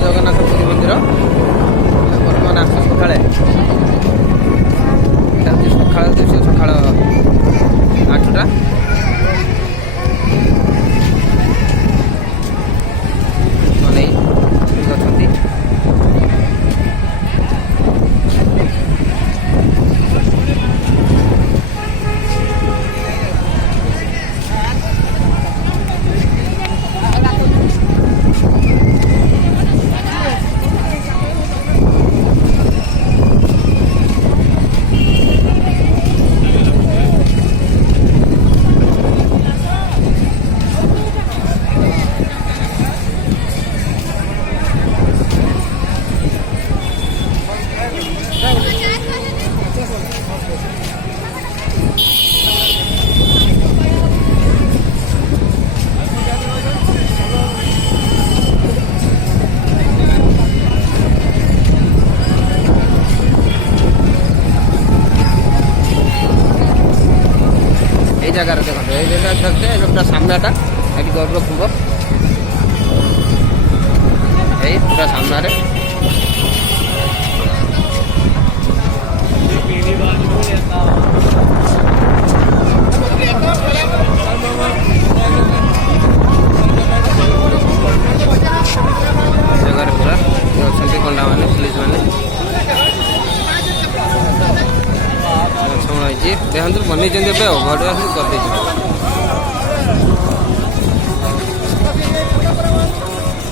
जगन्नाथ पुरी मंदिर बर्तमान आस सकाଳେ सकाଳ ଦୃଶ୍ୟ ସକାଳ 8ଟା ମାନେ ଅଛନ୍ତି। जगार देखते ये पूरा सामनाटा ये गौर रखुब ये पूरा सामने जगार पूरा अच्छा कंडा मैंने पुलिस मैंने देखते बनी घर कर